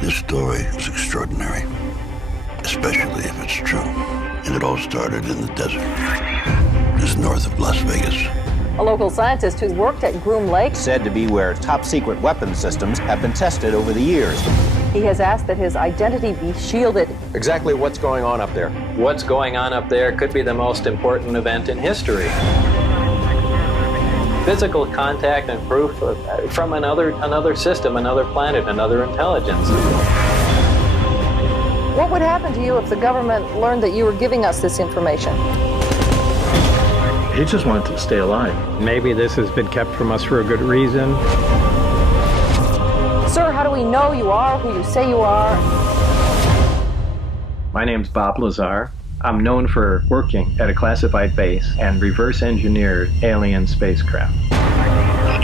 This story is extraordinary, especially if it's true. And it all started in the desert, just north of Las Vegas. A local scientist who's worked at Groom Lake said to be where top-secret weapons systems have been tested over the years. He has asked that his identity be shielded. Exactly what's going on up there? What's going on up there could be the most important event in history. Physical contact and proof from another system, another planet, another intelligence. What would happen to you if the government learned that you were giving us this information? He just wanted to stay alive. Maybe this has been kept from us for a good reason. Sir, how do we know you are who you say you are? My name's Bob Lazar. I'm known for working at a classified base and reverse engineered alien spacecraft.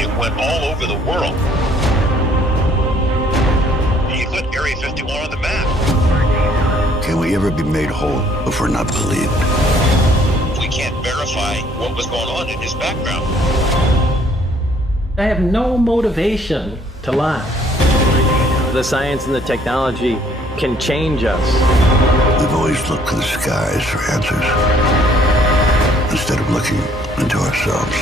It went all over the world. He put Area 51 on the map. Can we ever be made whole if we're not believed? We can't verify what was going on in his background. I have no motivation to lie. The science and the technology can change us. We've always looked to the skies for answers, instead of looking into ourselves.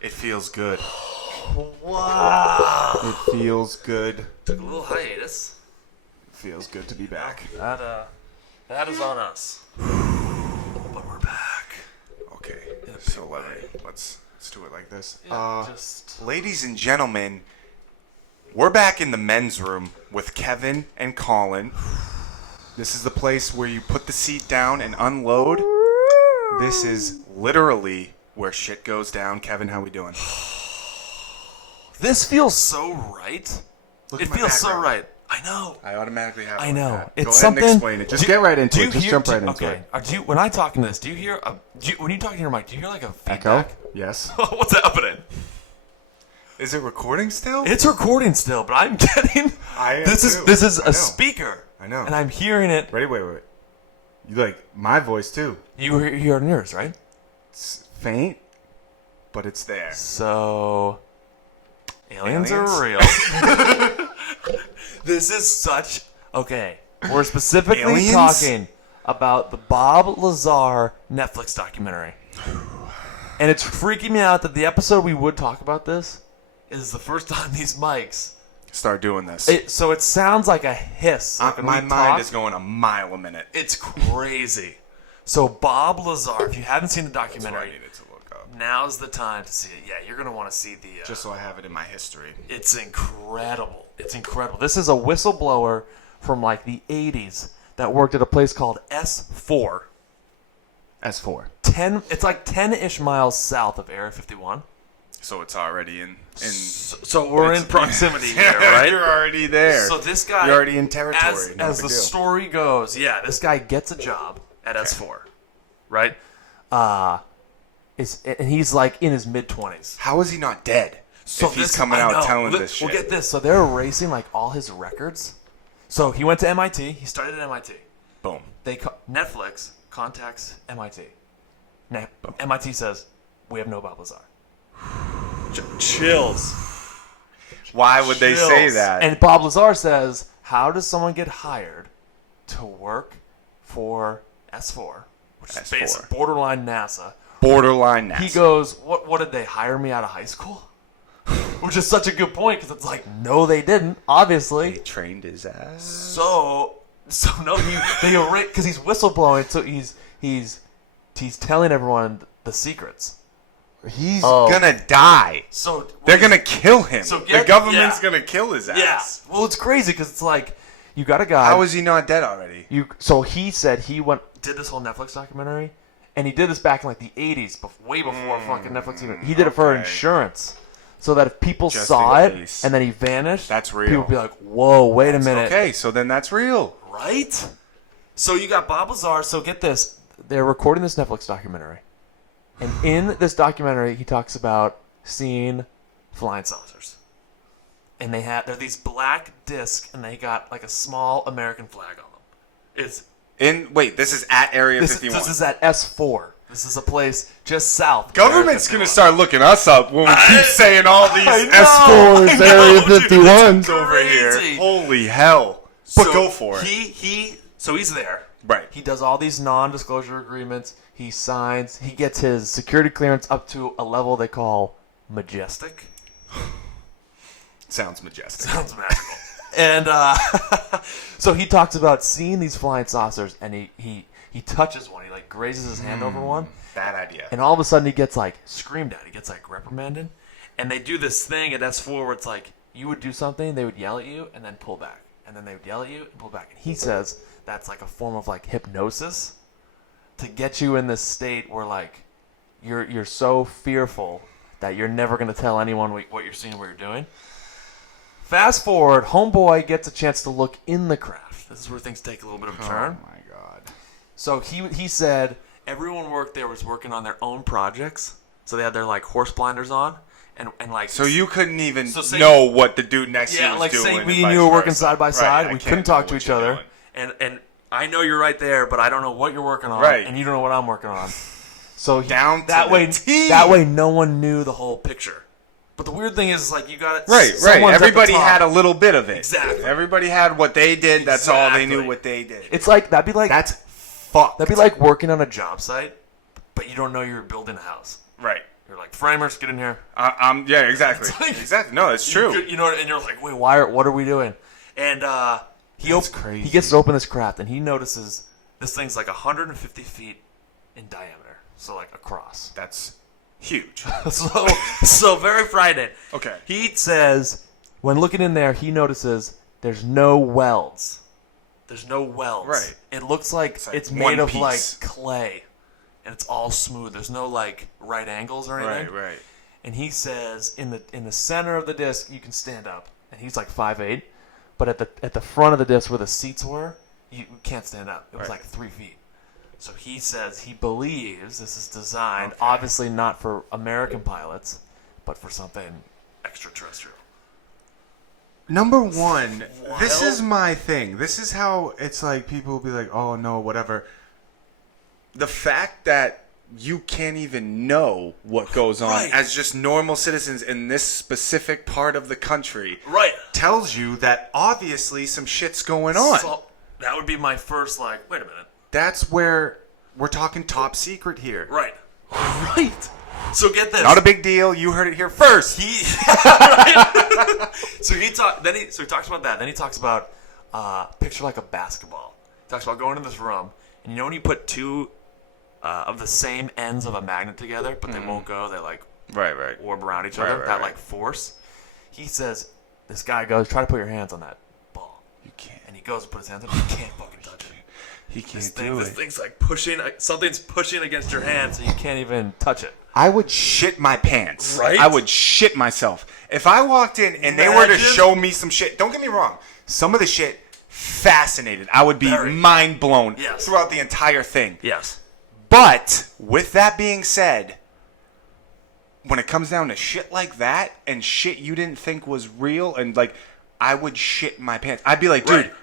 It feels good. Wow. It feels good. Took a little hiatus. It feels good to be back. That is on us. But we're back. Okay, so let's do it like this. Yeah, ladies and gentlemen, we're back in the men's room with Kevin and Colin. This is the place where you put the seat down and unload. This is literally where shit goes down. Kevin, how we doing? This feels so right. It feels so background. right. I know. I automatically have. I know. That. It's Go something. ahead and explain it. Just get right into it. Just jump right into it. When I talk in this, do you hear? When you talk in your mic, do you hear like a Echo? feedback? Yes. What's happening? Is it recording still? It's recording still, but I'm getting. This is a speaker. I know. And I'm hearing it. Ready? Wait. You like my voice too? You hear yours, right? It's faint, but it's there. So, aliens? Are real. This is such... Okay, we're specifically Aliens? talking about the Bob Lazar Netflix documentary. And it's freaking me out that the episode we would talk about this is the first time these mics... Start doing this. So it sounds like a hiss. Like my mind is going a mile a minute. It's crazy. So Bob Lazar, if you haven't seen the documentary... That's what I needed to look up. Now's the time to see it. Yeah, you're going to want to see the... Just so I have it in my history. It's incredible. It's incredible. This is a whistleblower from like the 80s that worked at a place called S4. S4. It's like 10-ish miles south of Area 51. So it's already in so we're in proximity here, right? You're already there. So this guy... You're already in territory. As the story goes, yeah, this guy gets a job at S4, right? And he's like in his mid-20s. How is he not dead? So if he's coming out telling this shit. Well, get this. So they're erasing like all his records. So he went to MIT. He started at MIT. Boom. Netflix contacts MIT. MIT says, we have no Bob Lazar. Chills. Why would they say that? And Bob Lazar says, how does someone get hired to work for S4, which is basically borderline NASA? Borderline NASA. He goes, what did they hire me out of high school? Which is such a good point, because it's like, no, they didn't, obviously. They trained his ass. So no, because he's whistleblowing, so he's telling everyone the secrets. He's gonna die. So they're gonna kill him. So the government's gonna kill his ass. Yeah. Well, it's crazy because it's like you got a guy. How is he not dead already? So he said he did this whole Netflix documentary, and he did this back in like the 80s, way before fucking Netflix even. He did it for insurance, so that if people saw it and then he vanished, that's real. People would be like, "Whoa, wait a minute." Okay, so then that's real, right? So you got Bob Lazar. So get this: they're recording this Netflix documentary. And in this documentary, he talks about seeing flying saucers. And they're these black discs, and they got like a small American flag on them. Wait, this is at Area 51. This is at S4. This is a place just south. Government's going to start looking us up when we keep saying all these S4s, Area dude, 51s it's over here. crazy. Holy hell. But go for it. So he's there. Right. He does all these non-disclosure agreements. He signs. He gets his security clearance up to a level they call majestic. Sounds majestic. Sounds magical. And so he talks about seeing these flying saucers, and he touches one. He like grazes his hand over one. Bad idea. And all of a sudden he gets like screamed at. He gets like reprimanded. And they do this thing at S4 where it's like you would do something, they would yell at you, and then pull back. And then they would yell at you and pull back. And he says that's like a form of like hypnosis to get you in this state where like you're so fearful that you're never going to tell anyone what you're seeing, what you're doing. Fast forward, homeboy gets a chance to look in the craft. This is where things take a little bit of a turn. Oh, my God. So he said everyone worked there was working on their own projects. So they had their like horse blinders on. And like So you couldn't even say- know what the dude next to you was like doing. say and me and vice you were working versa. side by side. Right, I We can't couldn't talk know to what each you're other. doing. And I know you're right there, but I don't know what you're working on. Right. And you don't know what I'm working on. So Down to that the way T. that way no one knew the whole picture. But the weird thing is like you got it Right. Everybody had a little bit of it. Exactly. Everybody had what they did. That's all they knew what they did. It's like that'd be like That's fucked. that'd be like working on a job site, but you don't know you're building a house. Right. You're like, framers, get in here. Yeah, exactly. like- Exactly. No, it's true. You know, and you're like, wait, what are we doing? And That's crazy. he gets to open this craft, and he notices this thing's like 150 feet in diameter, so like across. That's huge. so very frightening. Okay. He says when looking in there, he notices there's no welds. There's no welds. Right. It looks like like it's one made of piece. like clay, and it's all smooth. There's no like right angles or anything. Right. And he says in the center of the disc you can stand up, and he's like 5'8", but at the front of the disc where the seats were, you can't stand up. It was Right. like 3 feet. So he says he believes this is designed, obviously not for American pilots, but for something extraterrestrial. Number one, this Wild. is my thing. This is how it's like people will be like, oh, no, whatever. The fact that you can't even know what goes on Right. as just normal citizens in this specific part of the country Right. tells you that obviously some shit's going on. So that would be my first like, wait a minute. That's where we're talking top secret here. Right. Right. So get this. Not a big deal. You heard it here first. So he talks about that. Then he talks about picture like a basketball. He talks about going in this room, and you know when you put two of the same ends of a magnet together, but they won't go. They like Right. orb around each Right, other. right, that right. like force. He says this guy goes, try to put your hands on that ball. You can't. And he goes to put his hands on it. You can't fucking touch it. He can't This do it. thing's like pushing. Something's pushing against your hand, so you can't even touch it. I would shit my pants. Right? I would shit myself. If I walked in and they were to Imagine. show me some shit, don't get me wrong, some of the shit fascinated. I would be Very. mind blown Yes. throughout the entire thing. Yes. But with that being said, when it comes down to shit like that and shit you didn't think was real, and like I would shit my pants. I'd be like, dude, Right.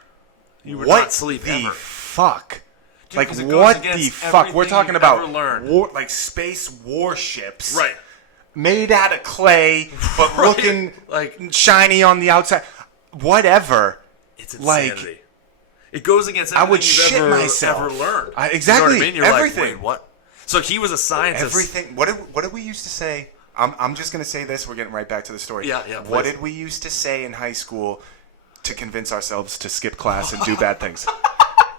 You would what not sleep the ever. fuck? Dude, Like 'cause it goes what the against fuck? We're everything talking you've about ever learned. like space warships, Right. Made out of clay, but Right. looking Like- shiny on the outside. Whatever. It's Like, insanity. It goes against I everything would you've shit ever, myself. ever learned. Exactly. You know what I mean? You're Everything. like, wait, what? So he was a scientist. Everything. What did we used to say? I'm just gonna say this. We're getting right back to the story. Yeah, What please. did we used to say in high school to convince ourselves to skip class and do bad things?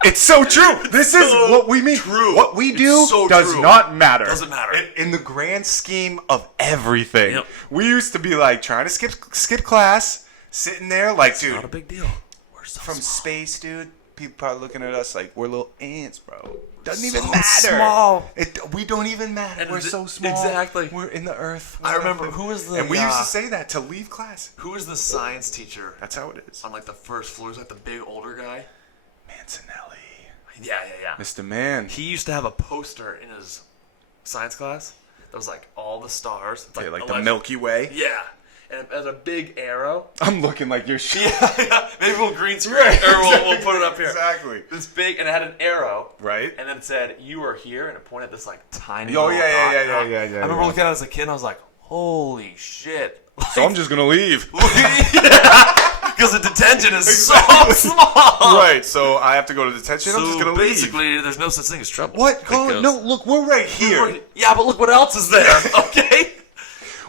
It's so true. This is so what we mean. true. What we It's do so does true. not matter. Doesn't matter. In the grand scheme of everything. Yep. We used to be like trying to skip class, sitting there like, dude, Not a big deal. We're so from small. space, dude. People probably looking at us like we're little ants, bro. Doesn't even So matter. small. We don't even matter. And We're so small. exactly. We're in the earth. I We're remember nothing. who was the And we used to say that to leave class. who was the science teacher That's how it is. on like the first floor? Was that the big older guy? Mancinelli. Yeah. Mr. Man. He used to have a poster in his science class that was like all the stars. It's Okay, like the alleged- Milky Way. Yeah. and it has a big arrow. I'm looking like you're shit. Yeah. Maybe we'll green screen it, or we'll put it up here. Exactly. This big, and it had an arrow. Right. And then it said, "You are here," and it pointed at this like tiny. Oh, little yeah. I remember looking at it as a kid, and I was like, "Holy shit!" So I'm just gonna leave. Because the detention is so small. Right, so I have to go to detention. I'm just gonna leave. Basically, there's no such thing as trouble. What? Colin? No, look, we're right here. Yeah, but look what else is there. Okay.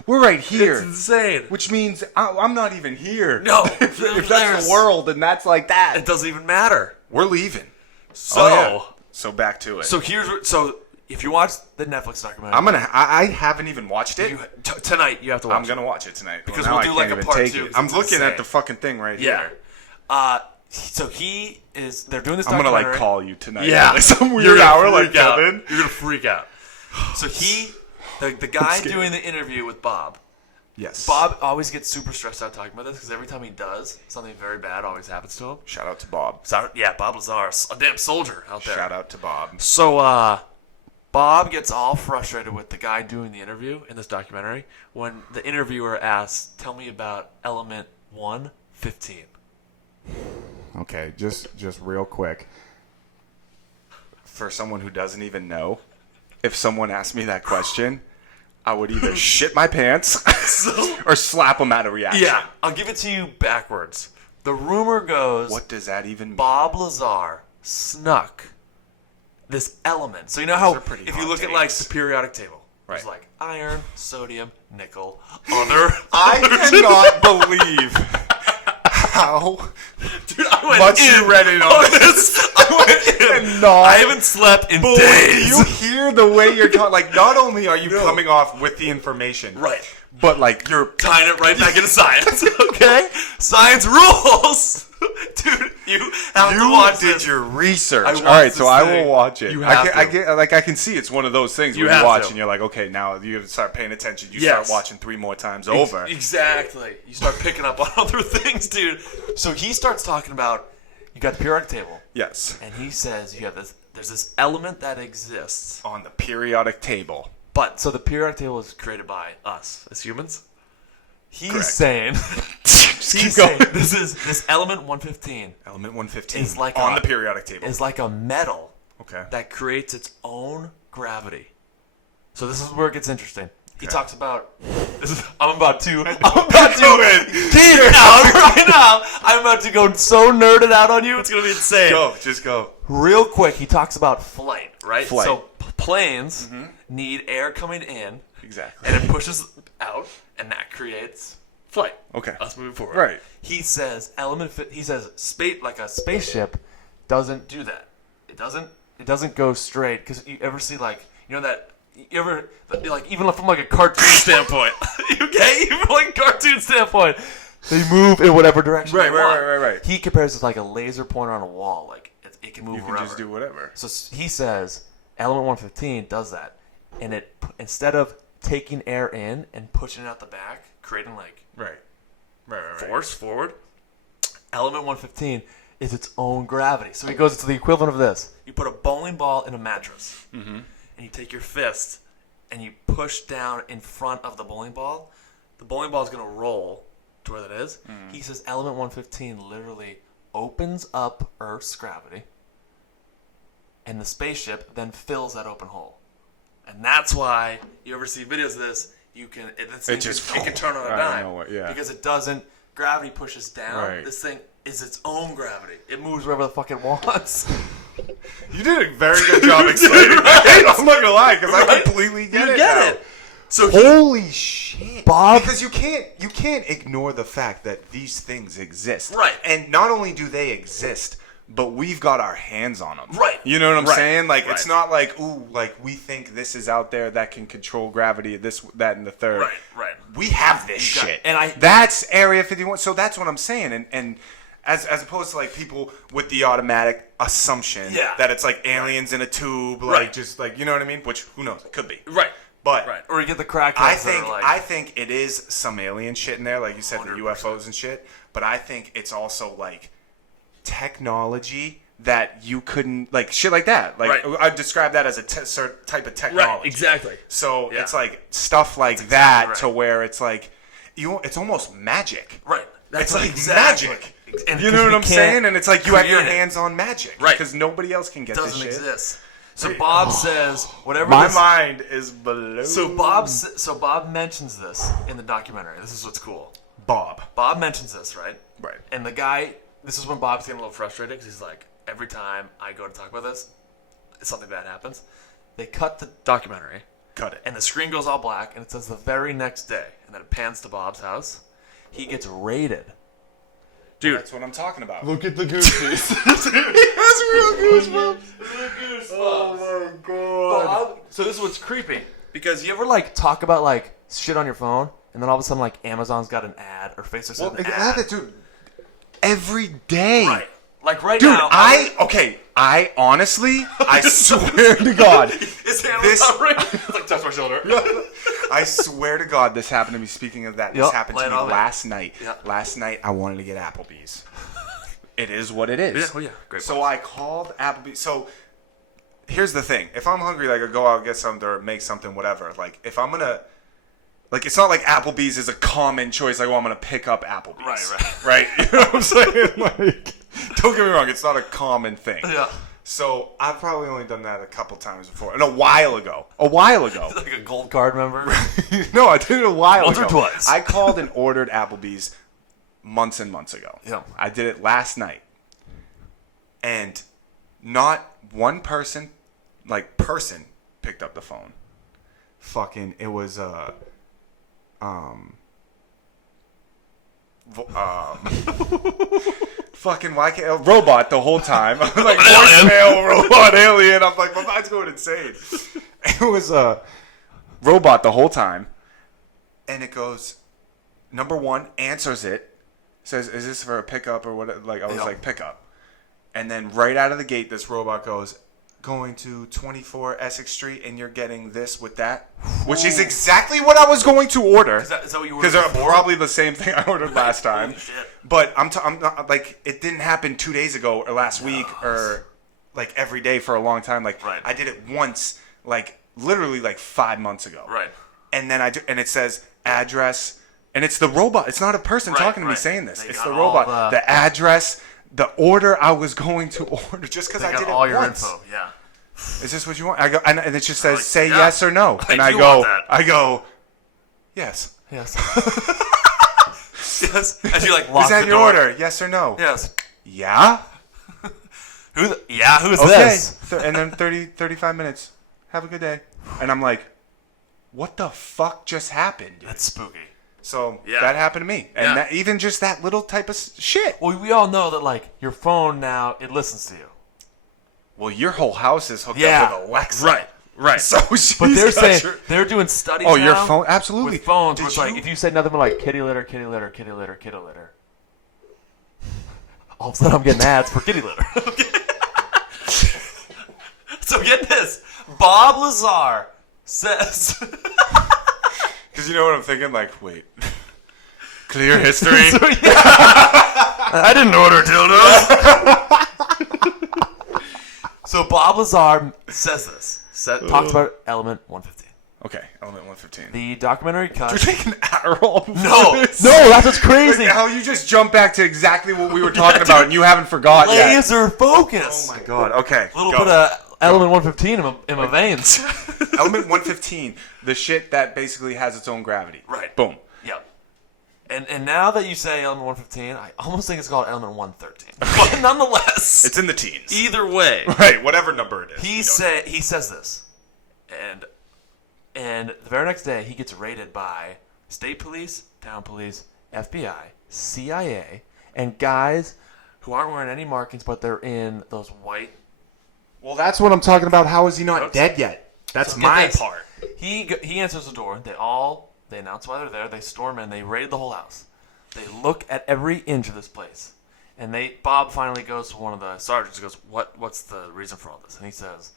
We're right here. It's insane. Which means I'm not even here. No. if that's the world, then that's like that. It doesn't even matter. We're leaving. So, So back to it. So if you watch the Netflix documentary, I haven't even watched it. Tonight you have to watch. I'm gonna watch it tonight because we'll do like a part 2. I'm looking at the fucking thing right here. So they're doing this. I'm gonna documentary. like call you tonight. Yeah, like some weird hour, like Kevin. You're gonna freak out. So the guy doing the interview with Bob. Yes. Bob always gets super stressed out talking about this because every time he does, something very bad always happens to him. Shout out to Bob. Bob Lazar, a damn soldier out there. Shout out to Bob. So, Bob gets all frustrated with the guy doing the interview in this documentary when the interviewer asks, "Tell me about element 115." Okay, just real quick. For someone who doesn't even know, if someone asked me that question, I would either shit my pants or slap them out of reaction. Yeah, I'll give it to you backwards. The rumor goes, what does that even mean? Bob Lazar snuck this element. So you know how if you look at like the periodic table, right. There's like iron, sodium, nickel, other. I cannot believe how much you read it on this. I went in. I haven't slept in days. Do you hear the way you're talking? Like, not only are you coming off with the information, right, but like you're tying it right back into science. Okay, science rules. Dude, you have to watch did this. your research. All right, so I will watch it. You have I can see it's one of those things where you watch and you're like, okay, now you start paying attention. You start watching 3 more times over. Exactly. You start picking up on other things, dude. So he starts talking about, you got the periodic table. Yes. And he says there's this element that exists on the periodic table. But so the periodic table is created by us as humans. He's saying this element 115. Element 115 is like on the periodic table. Is like a metal that creates its own gravity. So this is where it gets interesting. He talks about. I'm about to get out right now. I'm about to go so nerded out on you. It's gonna be insane. Just go. Real quick, he talks about flight, right? Flight. So planes need air coming in, exactly, and it pushes out, and that creates flight. Okay, us moving forward. Right. He says space, like a spaceship doesn't do that. It doesn't go straight, because you ever see like that. You ever, like, even from like a cartoon standpoint, okay? Even from like a cartoon standpoint, they move in whatever direction they want. Right. He compares it to like a laser pointer on a wall. Like, it can move wherever. You can just do whatever. So he says, element 115 does that. And it, instead of taking air in and pushing it out the back, creating like force forward, element 115 is its own gravity. So he goes into the equivalent of this. You put a bowling ball in a mattress. Mm-hmm. And you take your fist and you push down in front of the bowling ball is going to roll to where that is. He says element 115 literally opens up Earth's gravity, and the spaceship then fills that open hole. And that's why you ever see videos of this, it can turn on a dime. Because it doesn't, gravity pushes down. Right. This thing is its own gravity. It moves wherever the fuck it wants. You did a very good job explaining that. I'm not gonna lie, because I completely get it now. So holy shit, Bob! Because you can't ignore the fact that these things exist, right? And not only do they exist, but we've got our hands on them, right? You know what I'm saying? Like it's not like we think this is out there that can control gravity, this, that, and the third. Right. We have this shit, that's Area 51. So that's what I'm saying, and. As opposed to like people with the automatic assumption that it's like aliens in a tube, like just like, you know what I mean? Which who knows? It could be. Right. But or you get the crackheads. I think it is some alien shit in there, like you said, 100%. The UFOs and shit. But I think it's also like technology that you couldn't, like shit like that. Like I describe that as a certain type of technology. Right. Exactly. So it's like stuff like that to where it's like. it's almost magic. Right. It's That's like exactly. magic. And You know what I'm saying? And it's like you have your create it. hands on magic. Right. Because nobody else can get this Doesn't shit. exist. So Bob says whatever. My this, mind is blown. So Bob mentions this in the documentary. This is what's cool. Bob mentions this, right? Right. And the guy. This is when Bob's getting a little frustrated because he's like, every time I go to talk about this, something bad happens. They cut the documentary. Cut it. And the screen goes all black, and it says the very next day, and then it pans to Bob's house. He gets raided. Dude, That's what I'm talking about. look at the goosies. That's real goosebumps. Oh my god. Bob, so this is what's creepy because you ever like talk about like shit on your phone, and then all of a sudden like Amazon's got an ad or Facebook's got an ad. Dude, every day. Right. Like right Dude, now. I honestly, I swear to God, His hand was hovering. Like touch my shoulder. I swear to God, this happened to me. Speaking of that, this Yep, happened lay to it me on me. last night. Yep. Last night, I wanted to get Applebee's. It is what it is. Yeah, oh yeah, great. So I called Applebee's. So here's the thing: if I'm hungry, like I go out get something or make something, whatever. Like if I'm gonna, like it's not like Applebee's is a common choice. Like, well, I'm gonna pick up Applebee's. Right. You know what I'm saying? Like, don't get me wrong, it's not a common thing. Yeah. So I've probably only done that a couple times before, and a while ago. Like a gold card member. No, I did it a while Once ago. or twice. I called and ordered Applebee's months and months ago. Yeah. I did it last night. And not one person picked up the phone. Fucking, it was fucking why can't a robot the whole time. I'm like voicemail robot alien. I'm like, my mind's going insane. It was a robot the whole time, and it goes, number one, answers it, says, "Is this for a pickup or what?" Like I was like, "Pickup," and then right out of the gate, this robot goes, "Going to 24 Essex Street, and you're getting this with that," which is exactly what I was going to order. Is that what you ordered? Because probably the same thing I ordered last time. Holy shit. But I'm not like it didn't happen 2 days ago or last week or like every day for a long time. Like Right. I did it once, like literally like 5 months ago. Right. And then and it says address, and it's the robot. It's not a person Right, talking to me right. saying this. They It's got the all robot. The address, the order I was going to order, just because They I got did it all your once. info. Yeah. Is this what you want? I go, and it just says like, say yeah, yes or no, and I do go, want that. yes. Yes. Yes. As you like lock Is that the your door. order? Yes or no? Yes. Yeah. Who's Okay. this? And then 35 minutes. Have a good day. And I'm like, what the fuck just happened? Dude? That's spooky. So Yeah. that happened to me. And Yeah. that, even just that little type of shit. Well, we all know that like your phone now it listens to you. Well, your whole house is hooked Yeah. up with Alexa. Right. So But they're she's got saying your- they're doing studies. Oh, your now phone? Absolutely. With phones, Did where it's like you- if you say nothing but like kitty litter, kitty litter, kitty litter, kitty litter. All of a sudden, I'm getting ads for kitty litter. So get this, Bob Lazar says. Because you know what I'm thinking? Like, wait. Clear history. So, yeah. I didn't order dildos. So Bob Lazar says this. Talks about Element 115. Okay, Element 115. The documentary cut. You're taking Adderall before No, this? that's what's crazy. Like, how you just jump back to exactly what we were talking about and you haven't forgot yet. Laser focus. Oh my god. Okay. A little go. bit of Element 115 in my veins. Element 115, the shit that basically has its own gravity. Right. Boom. Yep. And now that you say Element 115, I almost think it's called Element 113. But nonetheless, It's in the teens. either way, Right, whatever number it is. he says this, and the very next day he gets raided by state police, town police, FBI, CIA, and guys who aren't wearing any markings, but they're in those white. Well, that's what I'm talking about. How is he not Notes. dead yet? That's So get my this. part. He answers the door. They announce why they're there. They storm in. They raid the whole house. They look at every inch of this place. And Bob finally goes to one of the sergeants and goes, what's the reason for all this? And he says,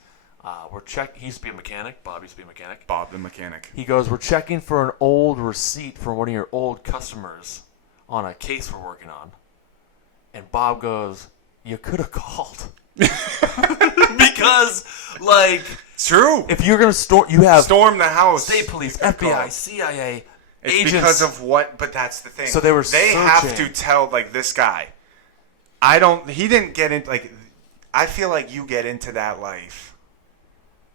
he used to be a mechanic. Bob used to be a mechanic. Bob the mechanic. He goes, we're checking for an old receipt from one of your old customers on a case we're working on. And Bob goes, you could have called. Because, like... True. If you're going to storm... You have Storm the house. state police, You could've FBI, called. CIA, It's agents. because of what? But that's the thing. So they were have searching. to tell like this guy. He didn't get into like. I feel like you get into that life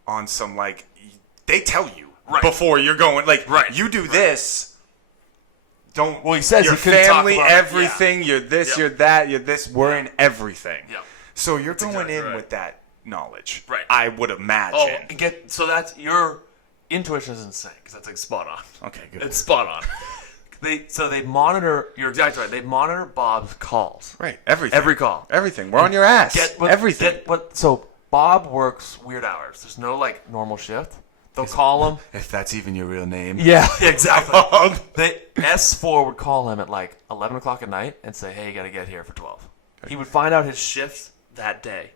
on some like they tell you before you're going like you do this. Don't. Well, he says your he couldn't talk family, about it. everything. Yeah. You're this. Yep. You're that. You're this. We're in everything. Yep. So you're That's going exactly in right. with that knowledge. Right. I would imagine. Oh, so that's your intuition is insane because that's like spot on. Okay, good. It's spot on. They monitor. You're exactly right. They monitor Bob's calls. Right. Everything. Every call. Everything. We're on your ass. Everything. So Bob works weird hours. There's no like normal shift. They'll call him. If that's even your real name. Yeah, exactly. S4 would call him at like 11 o'clock at night and say, "Hey, you got to get here for 12." He would find out his shift that day.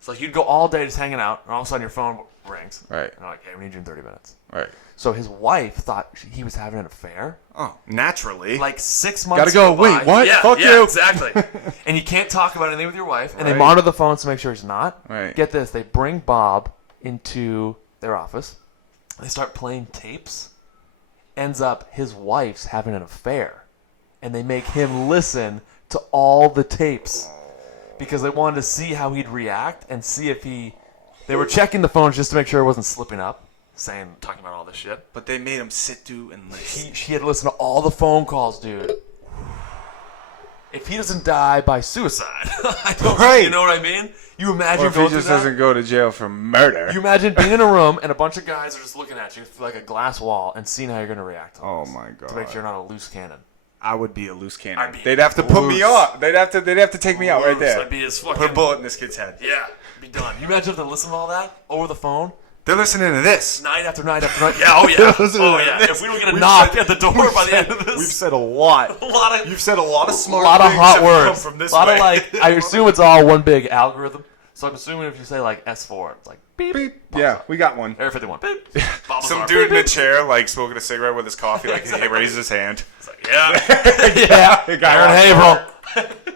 So you'd go all day just hanging out, and all of a sudden your phone rings. Right. And they're like, "Hey, we need you in 30 minutes." Right. So his wife thought he was having an affair. Oh, naturally. Like 6 months. Gotta go. by. Wait, what? Yeah, Fuck yeah, you. Exactly. And you can't talk about anything with your wife. And they Right. monitor the phone to make sure he's not. Right. Get this: they bring Bob into their office. They start playing tapes. Ends up his wife's having an affair, and they make him listen to all the tapes because they wanted to see how he'd react and see if he. They were checking the phones just to make sure it wasn't slipping up, talking about all this shit. But they made him sit through and listen. He had to listen to all the phone calls, dude. If he doesn't die by suicide, you know what I mean? You imagine Or if going he just through that? doesn't go to jail for murder. You imagine being in a room and a bunch of guys are just looking at you through like a glass wall and seeing how you're going to react. Oh my god! To make sure you're not a loose cannon. I would be a loose cannon. I'd be They'd have to put me loose. up. They'd have to take me out right there. I'd be his fucking. Put a bullet in this kid's head. Yeah, be done. You imagine if they listen to all that over the phone, They're listening to this. night after night after night. Yeah, oh yeah, oh yeah. If we don't get a knock at the door by the end of this, We've said a lot. You've said a lot of smart. a lot of things hot have words. Come from this a lot way. of like. I assume it's all one big algorithm. So I'm assuming if you say like S4, it's like beep. Beep. Yeah, we got one. Area 51. Beep. Bob Some Lazar, dude in a beep, chair, like smoking a cigarette with his coffee, like he raises his hand. It's like, yeah, Aaron Haverhill.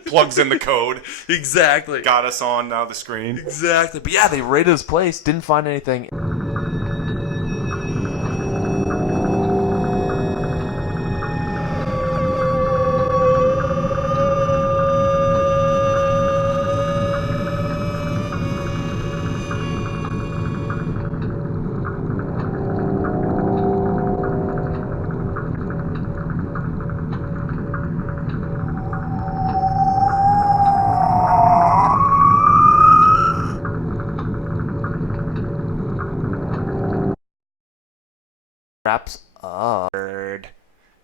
plugs in the code. Exactly. Got us on now the screen. Exactly. But yeah, they raided his place, didn't find anything. Wraps up.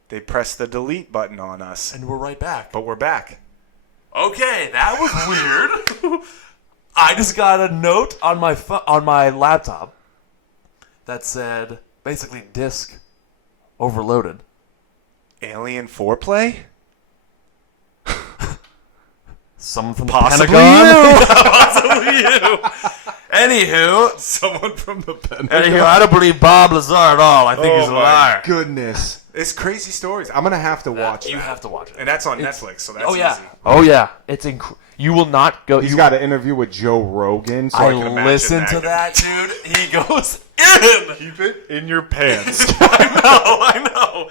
They pressed the delete button on us, And we're right back. but we're back. Okay, that was weird. I just got a note on my laptop that said basically disk overloaded. Alien foreplay? Someone from the Possibly Pentagon. Possibly you. Anywho, Someone from the Pentagon. anywho, I don't believe Bob Lazar at all. I think he's a my liar. goodness. It's crazy stories. I'm going to have to watch You that. have to watch it. And that's on Netflix, so that's Oh yeah. easy. Oh yeah. It's you will not go. He's you, got an interview with Joe Rogan. So I I can imagine listened to that. that, dude. He goes in. Keep it in your pants. I know.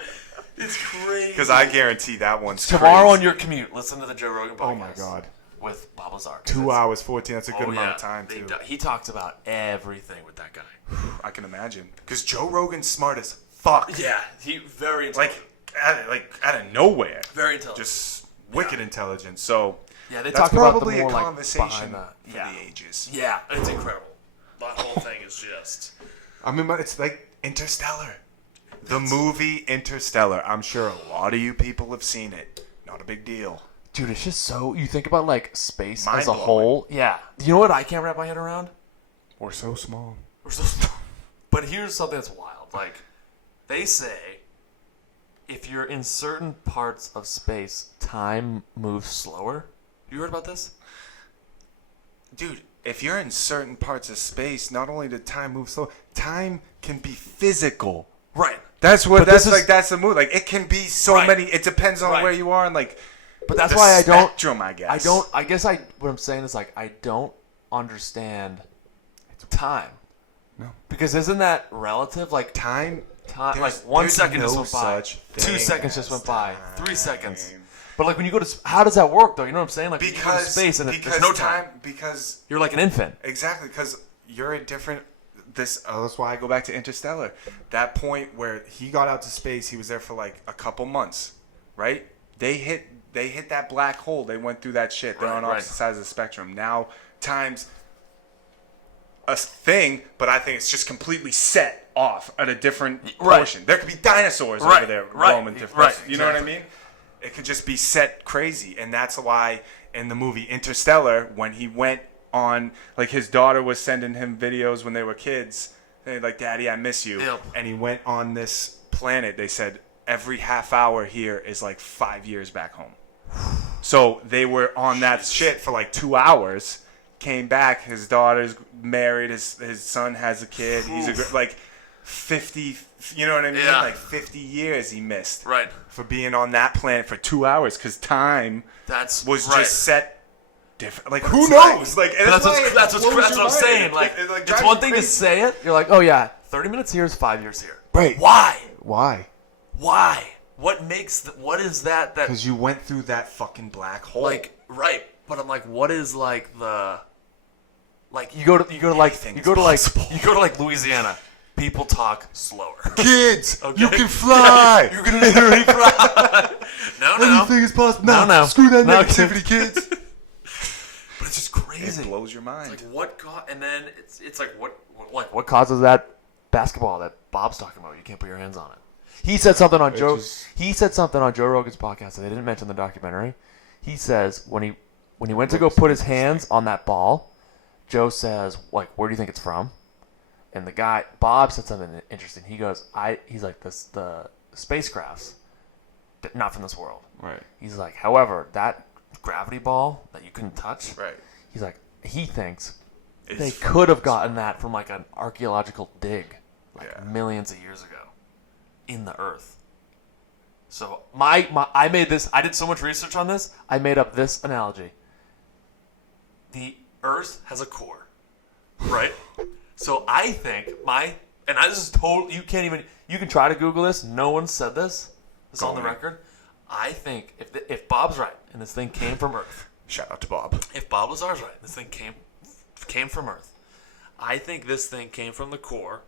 It's crazy. Because I guarantee that one's Tomorrow crazy. on your commute, listen to the Joe Rogan podcast. Oh my God. With Bob Lazar. 2 hours, 14. That's a good amount of time, They too. he talks about everything with that guy. I can imagine. Because Joe Rogan's smart as fuck. Yeah, he very intelligent. Out of nowhere. Very intelligent. Just wicked intelligent. So Yeah, they that's talk about the probably more a like conversation behind the for the ages. Yeah, it's incredible. That whole thing is just. I mean, but it's like Interstellar. The movie Interstellar. I'm sure a lot of you people have seen it. Not a big deal. Dude, it's just so. You think about like space as a Mind-blowing. whole. Yeah. You know what I can't wrap my head around? We're so small. We're so small. But here's something that's wild. Like, they say if you're in certain parts of space, time moves slower. You heard about this? Dude, if you're in certain parts of space, not only did time move slow, time can be physical. Right. That's what. But That's this like. is- That's the move. Like it can be so Right. many. It depends on Right. where you are and like. But that's the why I don't. spectrum, I guess. I don't. I guess what I'm saying is like I don't understand time. No. Because isn't that relative? Like Time time. There's- Like 1 there's second no just went by. such 2 thing seconds as just went by. time. 3 seconds. But like when you go to, how does that work though? You know what I'm saying? Like when you go to Because space and because there's no time. Because You're like an infant. exactly because you're a different. That's why I go back to Interstellar. That point where he got out to space, he was there for like a couple months, right? They hit that black hole. They went through that shit. They're on opposite sides of the spectrum. Now time's a thing, but I think it's just completely set off at a different portion. There could be dinosaurs over there roaming different. You know what I mean? It could just be set crazy, and that's why in the movie Interstellar, when he went on, like his daughter was sending him videos when they were kids, and like, "Daddy, I miss you," and he went on this planet. They said every half hour here is like 5 years back home. So they were on that shit for like 2 hours. Came back, his daughter's married, his son has a kid. He's like 50. You know what I mean? Yeah. Like 50 years he missed. Right. For being on that planet for 2 hours because time was just set different. Like, who knows? Like, and that's why what I'm blows saying. your Like, mind. It it's drives one you thing crazy. to say it. You're like, oh yeah, 30 minutes here is 5 years here. Right. Why? Why? Why? What makes? What is that? That Because you went through that fucking black hole. like right? But I'm like, what is like the? Like you go to Louisiana. People talk slower. Kids, Okay. you can fly. You can literally fly. No. Anything is possible. No. Screw that No, negativity, kids. But it's just crazy. It blows your mind. It's like what and then it's like what causes that basketball that Bob's talking about? You can't put your hands on it. He said something on Joe Rogan's podcast that they didn't mention in the documentary. He says when he went to go put his hands on that ball, Joe says, like, where do you think it's from? And the guy Bob said something interesting. He goes, he's like, the spacecrafts, not from this world. Right. He's like, however, that gravity ball that you couldn't touch. Right. He's like, he thinks they could have gotten that from like an archaeological dig, like millions of years ago, in the Earth. So I made this. I did so much research on this. I made up this analogy. The Earth has a core, right? So I think this is total. You can try to Google this. No one said this. It's on the record. I think if Bob's right and this thing came from Earth. Shout out to Bob. If Bob Lazar's right, this thing came from Earth. I think this thing came from the core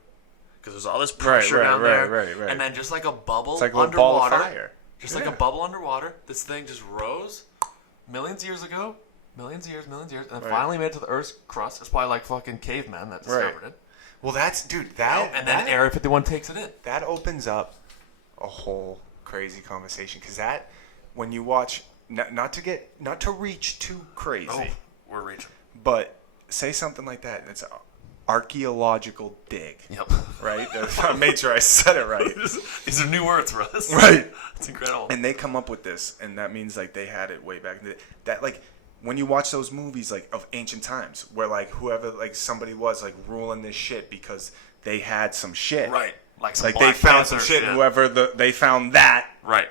because there's all this pressure down there, right. and then just like a bubble It's like a little underwater, ball of fire. just like a bubble underwater. This thing just rose millions of years ago, millions of years, and then finally made it to the Earth's crust. It's probably like fucking cavemen that discovered it. Well, that's that. And then Area 51 takes it in. That opens up a whole crazy conversation because that when you watch not to reach too crazy. Oh, we're reaching. But say something like that. It's an archaeological dig. Yep. Right? I made sure I said it right. These are new words for us. Right. It's incredible. And they come up with this, and that means like they had it way back. That like when you watch those movies like of ancient times, where like whoever like somebody was like ruling this shit because they had some shit. Right. Like they found some shit. Yeah. Whoever they found that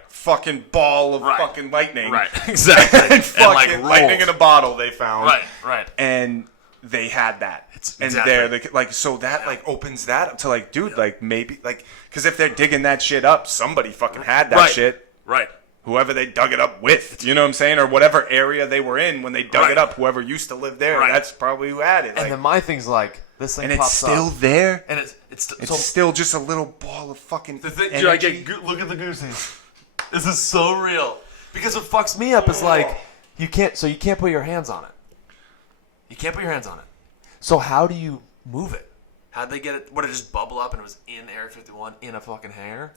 fucking ball of fucking lightning. Right. Exactly. And fucking lightning in a bottle they found. Right. And they had that. And exactly. they're so that like opens that up to like, dude, like maybe like because if they're digging that shit up, somebody fucking had that shit. Right. Whoever they dug it up with, you know what I'm saying, or whatever area they were in when they dug it up. Whoever used to live there, that's probably who had it. And then my thing's like this thing and pops it's still up. there, and it's still just a little ball of fucking energy. Look at the goosies. This is so real. Because what fucks me up is like you can't put your hands on it. You can't put your hands on it. So how do you move it? How'd they get it? Would it just bubble up and it was in Area 51 in a fucking hangar?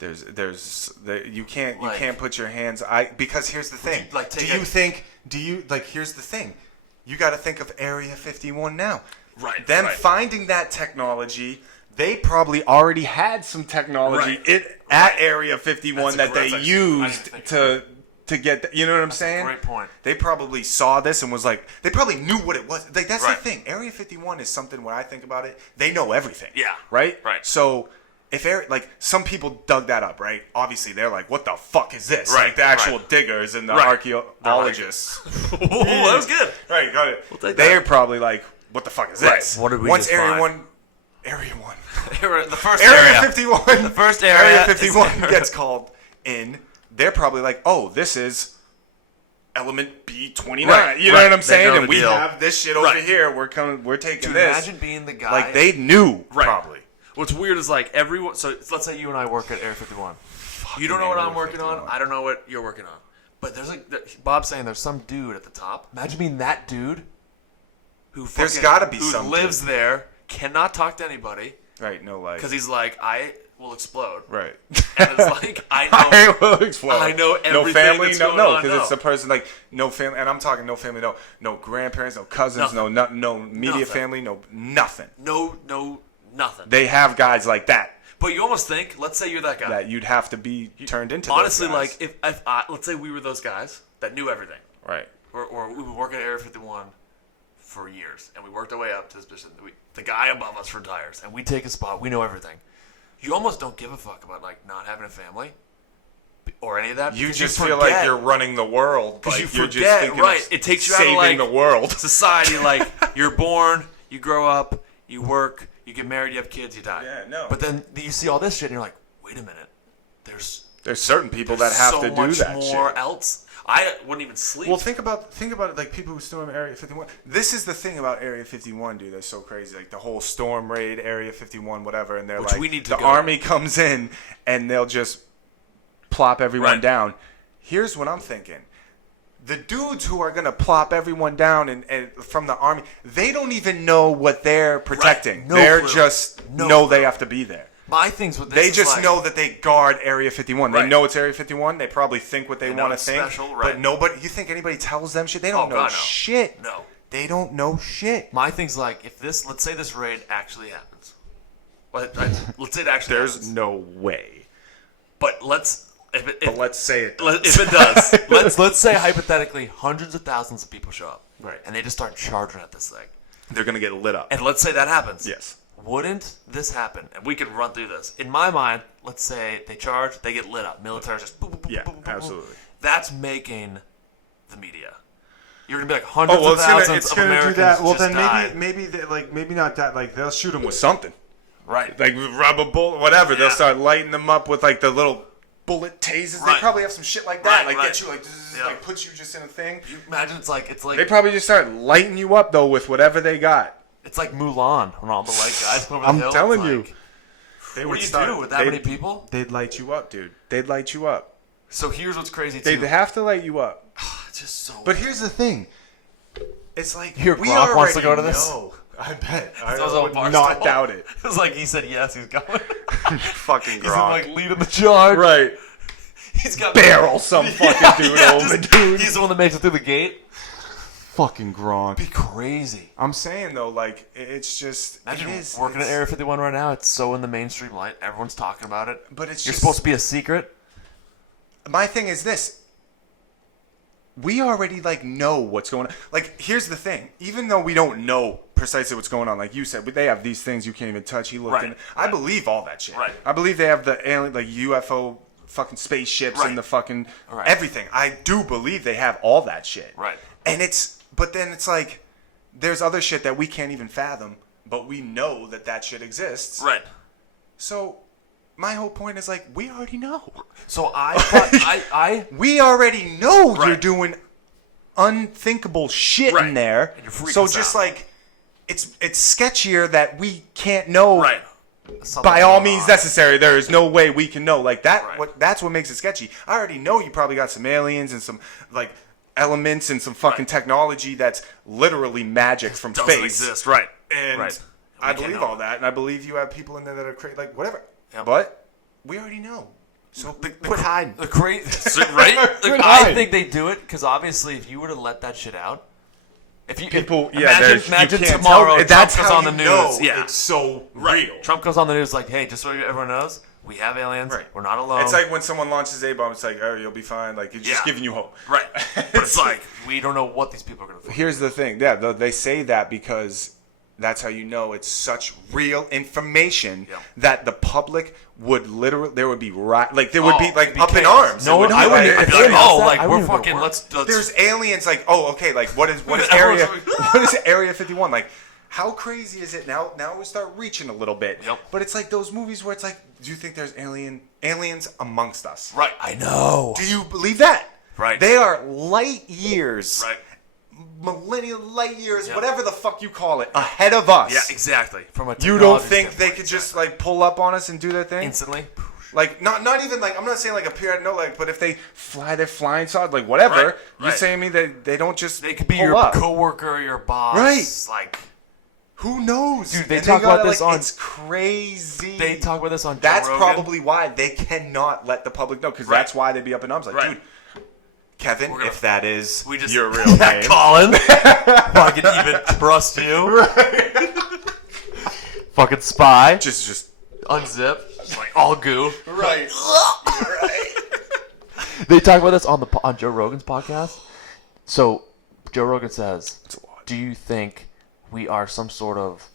You can't put your hands. Because here's the thing. Here's the thing. You got to think of Area 51 now. Right. Them finding that technology, they probably already had some technology at Area 51 that they used to get. You know what I'm saying? Great point. They probably saw this and was like, they probably knew what it was. Like that's the thing. Area 51 is something when I think about it, they know everything. Yeah. Right. Right. So. Some people dug that up, right? Obviously, they're like, "What the fuck is this?" Right. Like the actual diggers and the archaeologists. Oh, that was good. Right, got it. We'll take they're that. probably like, "What the fuck is this?" What did we Once just Area find? One, The first Area 51. The first area. Area 51 gets called in. They're probably like, oh, this is element B29. Right, you know right. what I'm They saying? know And the we deal. have this shit over Right. here. We're taking Dude, this. imagine being the guy. Like they knew Right. probably. What's weird is like everyone. So let's say you and I work at Area 51. You don't know what Area I'm working 51. on. I don't know what you're working on. But there's Bob's saying there's some dude at the top. Imagine being that dude. There's gotta be who some lives dude. there, cannot talk to anybody Right, no life. because he's like, I will explode. Right. And it's like I know. I will explode. I know everything No family, that's no, going no, on, because no. it's a person like no family, and I'm talking no family, no grandparents, no cousins, Nothing. no immediate Nothing. family, no nothing. No, nothing. They have guys like that But you almost think, let's say you're that guy. that you'd have to be turned into. Honestly, those guys. like if I, let's say we were those guys that knew everything, right. or we were working at Area 51 for years, and we worked our way up to this position. The guy above us retires, and we take a spot. We know everything. You almost don't give a fuck about like not having a family or any of that. You because just forget, feel like you're running the world. because Like you you're forget, just thinking right? of It takes you out saving of like the world. society. Like you're born, you grow up, you work, you get married, you have kids, you die. Yeah, no. But then you see all this shit, and you're like, wait a minute. There's certain people that have so to do much that more shit. else. I wouldn't even sleep. Well, think about it. Like people who storm Area 51. This is the thing about Area 51, dude. That's so crazy. Like the whole storm raid, Area 51, whatever. And they're Which like, we need to the go. army comes in and they'll just plop everyone Right. down. Here's what I'm thinking. The dudes who are gonna plop everyone down and from the army, they don't even know what they're protecting. Right. No They're clue. just No know clue. they have to be there. My things with this They is just like, know that they guard Area 51. They Right. know it's Area 51. They probably think what they know want to it's think. special, But right. nobody. You think anybody tells them shit? They don't know God, no. shit. No. They don't know shit. My thing's like, if this, let's say this raid actually happens. Let's say it actually There's happens. no way. But let's, But let's say it. if it does, let's say hypothetically hundreds of thousands of people show up. Right. And they just start charging at this thing. They're gonna get lit up. And let's say that happens. Yes. Wouldn't this happen? And we can run through this. In my mind, let's say they charge, they get lit up. Military just boom, boom, boom, Yeah, boom, boom, boom. absolutely. That's making the media. You're gonna be like hundreds Oh well, of thousands it's of gonna Americans do that. Well, just then died. maybe not that. Like they'll shoot them with something. Right. Like rubber bullet, whatever. Yeah. They'll start lighting them up with like the little bullet tasers. They Right. probably have some shit like that. Right, like right. get you like zzz, Yeah. like put you just in a thing. You imagine it's like They probably just start lighting you up though with whatever they got. it's like Mulan when all the white guys come over I'm the hill. telling It's you. like, They what would do you start- do with that they'd- many people? They'd light you up, dude. They'd light you up. So here's what's crazy too. They'd have to light you up. It's just so. But here's the thing. It's like Here, we Gronk already wants to go to this? know. I bet. I Those would old not Barstool. doubt it. It was like he said yes, he's going. Fucking He's Gronk. like leading the charge. Right. He's got Barrel some fucking dude over, dude. He's the one that makes it through the gate. Fucking Gronk. Be crazy. I'm saying though, like it's just Imagine it is, working it's- at Area 51 right now. It's so in the mainstream light. Everyone's talking about it. But it's You're just supposed to be a secret. My thing is this. We already like know what's going on. Like here's the thing. Even though we don't know precisely what's going on, like you said, but they have these things you can't even touch. He looked Right, in. I believe all that shit. Right. I believe they have the alien, like UFO fucking spaceships Right. and the fucking Right. everything. I do believe they have all that shit. Right. And but then it's like there's other shit that we can't even fathom, but we know that shit exists. Right. So my whole point is like we already know. So I thought We already know you're Right. doing unthinkable shit Right. in there. And you're freaking So us just out. like it's sketchier that we can't know. right. By all means necessary, there is no way we can know. Like that. Right. That's what makes it sketchy. I already know you probably got some aliens and some like elements and some fucking Right. technology that's literally magic from Doesn't space. exist. Right. And Right. I We can't believe know. all that, and I believe you have people in there that are crazy, like whatever. Yep. But we already know. So quit hiding. The crazy, right? Like, Quit I hiding. think they do it because obviously, if you were to let that shit out, if you People, if, yeah, imagine, imagine you can't tomorrow tell, Trump that's goes how on the you news. know Yeah, it's so right. real. Trump goes on the news like, "Hey, just so everyone knows, we have aliens. Right. We're not alone." It's like when someone launches A-bomb, it's like, oh, you'll be fine. Like, it's just Yeah. giving you hope. right, but it's like we don't know what these people are going to. Here's the thing. Yeah, they say that because that's how you know it's such real information Yeah. that the public would literally, there would be, like, there would Oh, be, like, it'd be up in chaos. arms. No, It would I be wouldn't. like- I'd be like, it's- oh, I like wouldn't we're even go fucking. for it. Let's. There's aliens, like, oh, okay, like, what is Everyone's area, like, what is Area 51? Like, How crazy is it now? Now we start reaching a little bit. Yep. But it's like those movies where it's like, do you think there's aliens amongst us? Right. I know. Do you believe that? Right. They are light years. Right. Millennial light years, Yep. whatever the fuck you call it, ahead of us. Yeah, exactly. From a You don't technology think they standpoint, could just like pull up on us and do their thing? instantly? Like not even like I'm not saying like appear out of nowhere, like, but if they fly their flying saucer, like whatever, Right, you're right. saying to me that they don't just They could be pull your up. coworker, your boss. Right. Like, Who knows? Dude, they And talk about gotta, this like, on- It's crazy. they talk about this on Joe That's Rogan. probably why they cannot let the public know, because Right. that's why they'd be up in arms. Like, Right. dude, Kevin, We're gonna- if that is We just your real name, Colin. Fucking even trust you. Fucking spy. just Unzip. Just like all goo. right. They talk about this on Joe Rogan's podcast. So Joe Rogan says, "Do you think we are some sort of,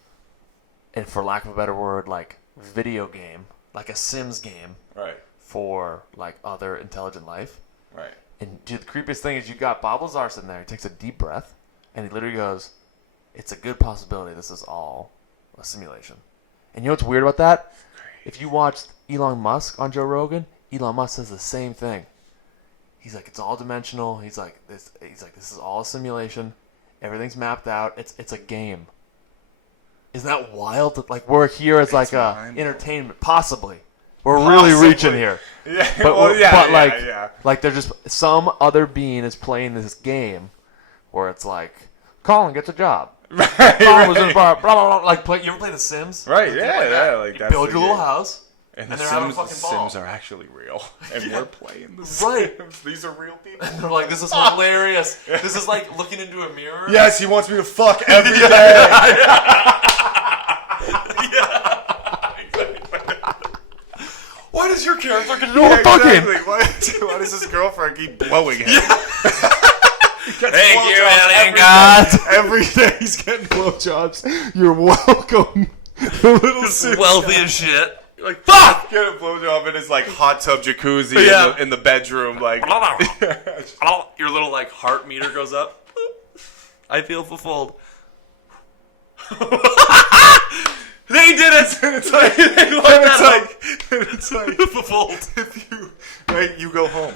and for lack of a better word, like video game, like a Sims game Right. for like other intelligent life?" Right. And dude, the creepiest thing is you got Bob Lazar sitting there. He takes a deep breath, and he literally goes, "It's a good possibility this is all a simulation." And you know what's weird about that? If you watched Elon Musk on Joe Rogan, Elon Musk says the same thing. He's like, it's all dimensional. He's like, this is all a simulation. Everything's mapped out. It's a game. Isn't that wild? That, like, we're here as like a mind-blowing. entertainment, possibly. We're really reaching here. Yeah. But, well, yeah. but yeah, like, yeah. like they're just some other being is playing this game, where it's like, Colin gets a job. Colin was in blah, blah, blah, blah. Like, you ever play The Sims? Right. Like Yeah. that. Yeah. Like You that's build the your little game. house, And and the they're having a Sims, fucking ball. Sims are actually real, and we're playing the Right. Sims. These are real people. And they're like, this is hilarious. This is like looking into a mirror. Yes, he wants me to fuck every day. Why does your character get Yeah, fucking? exactly. Why does his girlfriend keep blowing him? Thank you, alien gods. Every day he's getting blowjobs. You're welcome. The little Sims Wealthy as shit. You're like, fuck! get a blowjob in his like hot tub jacuzzi Yeah. in the bedroom. Like, Your little like heart meter goes up. I feel fulfilled. They did it. it's like, it's like fulfilled. if you you go home,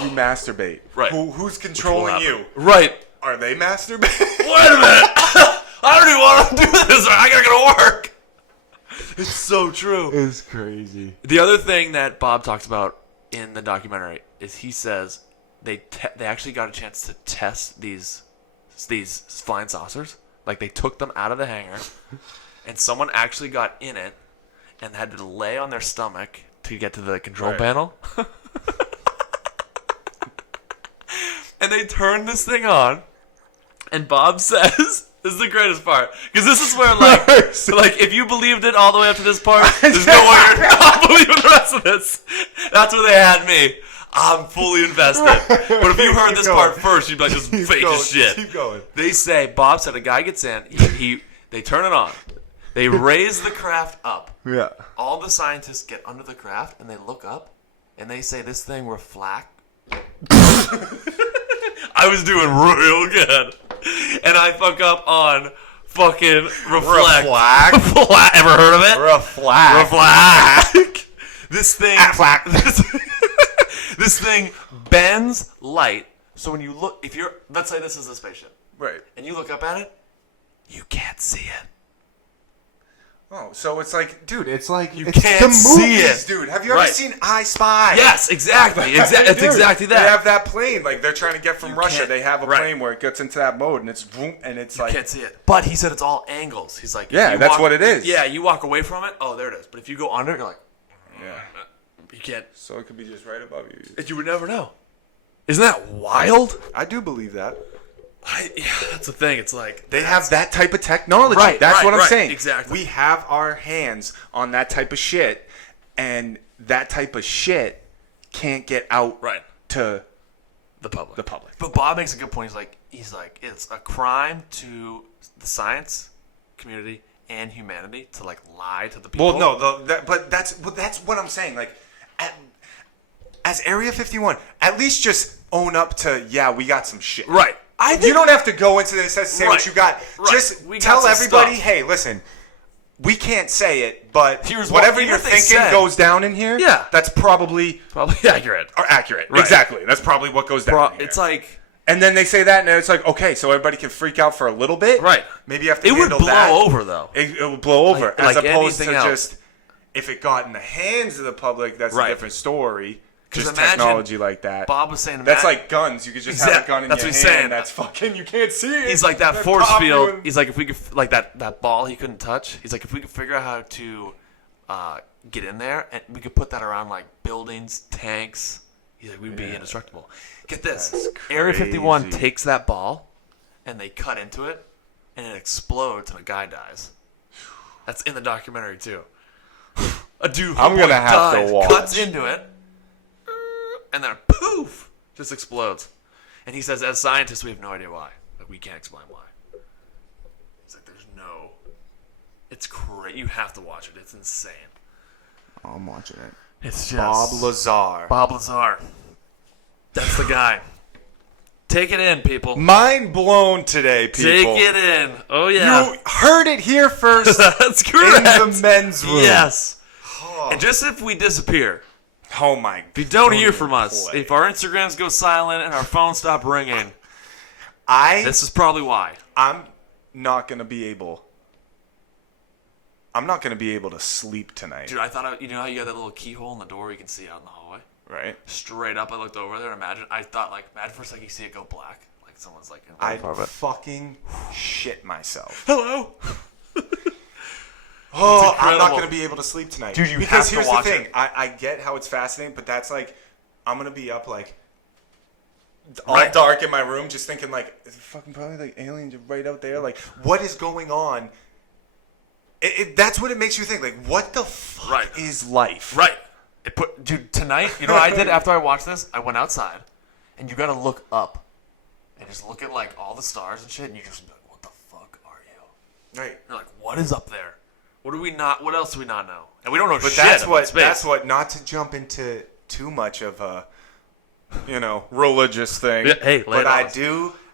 you masturbate. Right. Who's controlling you? Right. Are they masturbating? Wait a minute. I don't even want to do this. I gotta go to work. It's so true. It's crazy. The other thing that Bob talks about in the documentary is he says they actually got a chance to test these flying saucers. Like they took them out of the hangar, and someone actually got in it and had to lay on their stomach to get to the control panel. And they turned this thing on, and Bob says, "This is the greatest part, because this is where like if you believed it all the way up to this part, there's no way you're not believing the rest of this." That's where they had me. I'm fully invested. But if you heard this part first, you'd be like, "This is fake as shit." Keep going. They say Bob said a guy gets in, they turn it on, they raise the craft up. Yeah. All the scientists get under the craft and they look up and they say this thing reflect. I was doing real good, and I fuck up on fucking reflect. Ever heard of it? Reflect. This thing. This thing bends light. So when you look, let's say this is a spaceship, Right. and you look up at it, you can't see it. Oh, so it's like, dude, it's like You it's can't the see movies, it. dude. Have you ever Right. seen I Spy? Yes, exactly. It's Dude, exactly that. They have that plane, like they're trying to get from You Russia. can't- They have a right. plane where it gets into that mode, and it's boom, and it's You like can't see it. But he said it's all angles. He's like, Yeah, you that's walk- what it is. Yeah, you walk away from it. Oh, there it is. But if you go under it, you're like, yeah. you can't. So it could be just right above you. And you would never know. Isn't that wild? I do believe that. Yeah, that's the thing. It's like They have that type of technology. Right, That's right, what I'm right, saying. exactly. We have our hands on that type of shit, and that type of shit can't get out right to the public. the public. But Bob makes a good point. He's like, it's a crime to the science community and humanity to like lie to the people. Well, no, but that's what I'm saying. Like, as Area 51, at least just own up to, yeah, we got some shit. Right. You don't have to go into this and say what you got. Right. Just We got tell some everybody, stuff. hey, listen, we can't say it, but Here's whatever what you're they thinking said. goes down in here. Yeah. That's probably accurate. or accurate. Right. Exactly. That's probably what goes down in here. It's like, and then they say that, and it's like, okay, so everybody can freak out for a little bit. Right. Maybe you have to it would handle blow that. over though. It would blow over. Like as opposed to anything else. just, if it got in the hands of the public, that's Right. a different story. 'Cause Just imagine technology like that. Bob was saying that's Matt- like guns. You could just have a gun in That's your what he's hand. saying. That's fucking. You can't see it. He's like that They're force popping field. you in- He's like, if we could, like that ball he couldn't touch. He's like, if we could figure out how to get in there, and we could put that around like buildings, tanks. He's like, we'd be indestructible. Get this: That's Area 51 crazy. takes that ball, and they cut into it, and it explodes, and a guy dies. That's in the documentary too. A dude. I'm gonna have to dies, watch. Cuts into it, and then poof, just explodes. And he says, as scientists, we have no idea why. Like, we can't explain why. He's like, there's no. It's crazy. You have to watch it. It's insane. I'm watching it. It's just Bob Lazar. Bob Lazar. That's the guy. Take it in, people. Mind blown today, people. Take it in. Oh yeah. You heard it here first. That's correct. In the men's room. Yes. And just if we disappear, Oh my. if you don't hear from us, if our Instagrams go silent and our phones stop ringing, this is probably why. I'm not gonna be able to sleep tonight. Dude, I thought, you know how you got that little keyhole in the door you can see out in the hallway? Right? Straight up, I looked over there and imagine for a second you see it go black. Like someone's like, in I'd part of it. fucking shit myself. Hello? Oh, I'm not incredible. going to be able to sleep tonight. Dude, you because have to here's watch the thing. it. I get how it's fascinating, but that's like, I'm going to be up like, all Right. dark in my room just thinking like, is it fucking probably like aliens right out there? Like, what is going on? That's what it makes you think. Like, what the fuck is life? Right. Dude, tonight, you know what I did after I watched this? I went outside, and you got to look up and just look at like all the stars and shit, and you just be like, what the fuck are you? Right. You're like, what is up there? What else do we not know? And we don't know But shit that's about what. space. That's what. Not to jump into too much of a, religious thing. Yeah, hey, lay but it on us.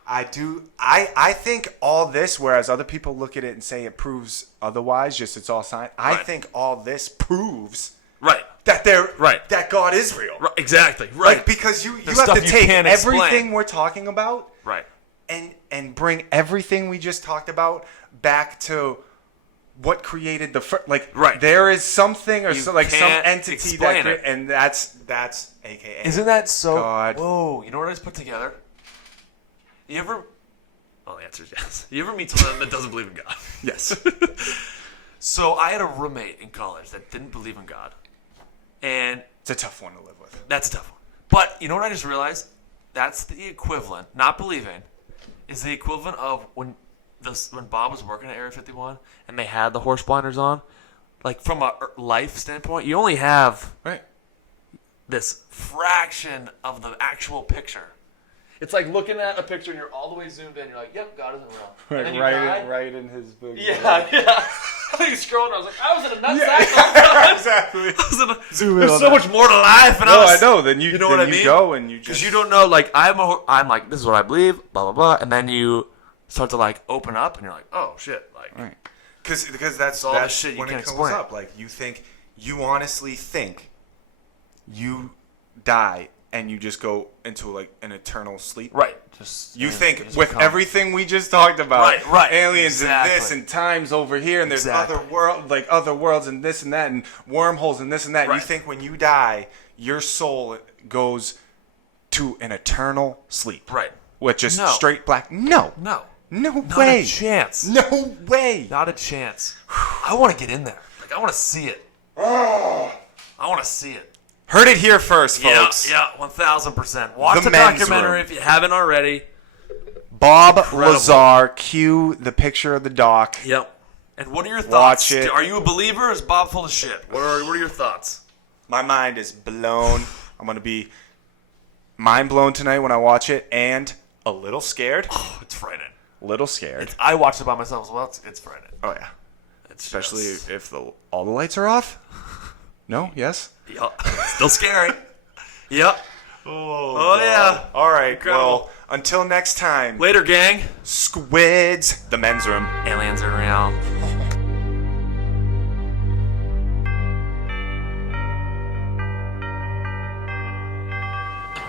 I think all this, whereas other people look at it and say it proves otherwise, just it's all science. I Right. think all this proves Right. that Right. that God is real. Right. Exactly. Right. Like, because you have stuff to you take can't everything explain. we're talking about Right. and bring everything we just talked about back to what created the first. Like, Right. there is something or You some can't entity explain it. and that's AKA. Isn't that so? God. Whoa! You know what I just put together? You ever? Well, the answer is yes. You ever meet someone that doesn't believe in God? Yes. So I had a roommate in college that didn't believe in God, and It's a tough one to live with. that's a tough one. But you know what I just realized? That's the equivalent. Not believing is the equivalent of when Bob was working at Area 51 and they had the horse blinders on. Like from a life standpoint, you only have Right. this fraction of the actual picture. It's like looking at a picture and you're all the way zoomed in. You're like, "Yep, God isn't real." And then you die. Right in his big. Yeah. I was scrolling. I was like, I was in a nutsack. Exactly. Zoom in There's on so that. much more to life. And No, I I know. Then you know what I mean? go and you Because just you don't know, like, I'm like, this is what I believe, blah, blah, blah. And then you start to, like, open up and you're like, oh, shit. Like, right. Because that's all the that's shit you when can't it comes explain. up. Like, you honestly think you die and you just go into like an eternal sleep. right. Just You and think just with become- everything we just talked about, Right, aliens exactly. and this and times over here, and there's Exactly. other worlds and this and that, and wormholes and this and that. You Right. think when you die, your soul goes to an eternal sleep, Right. with just No. straight black. No, No. no Not way, a chance. no way. Not a chance. I want to get in there. Like, I want to see it. I want to see it. Heard it here first, folks. Yeah, 1000%. Watch The the Men's documentary Room. if you haven't already. Bob Incredible. Lazar, cue the picture of the doc. Yep. And what are your Watch thoughts? it. Are you a believer or is Bob full of shit? What are your thoughts? My mind is blown. I'm gonna be mind blown tonight when I watch it, and a little scared. Oh, it's frightening. Little scared. I watched it by myself as well. It's frightening. Oh yeah. It's Especially just- if all the lights are off. No. Yes. Yep. Still scary. Yep. Oh yeah. All right. Incredible. Until next time. Later, gang. Squids. The men's room. Aliens are real.